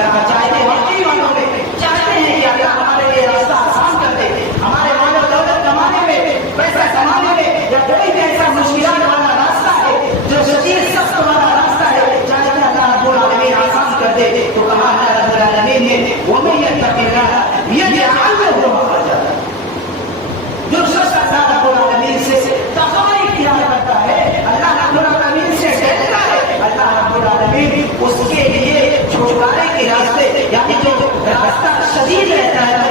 چاہتے واقعی والوں میں چاہتے ہیں کہ اللہ ہمارے لیے راستہ آسان کر دے، ہمارے مال و دولت کمانے میں، پیسہ کمانے میں، یا کوئی بھی ایسا مشکلات والا راستہ ہے جو شدید سخت والا راستہ ہے، چاہتے ہیں اللہ رب العالمین آسان کر دے، تو کہا اللہ رب العالمین نے وَمَن يَتَّقِ اللَّهَ يَجْعَلْ لَهُ مَخْرَجًا، جو شخص اللہ رب العالمین سے تقوی اختیار کرتا ہے، اللہ رب العالمین سے ڈرتا ہے، اللہ رب العالمین اس کے لیے چھٹکارے کے راستے، یعنی جو راستہ شدید رہتا ہے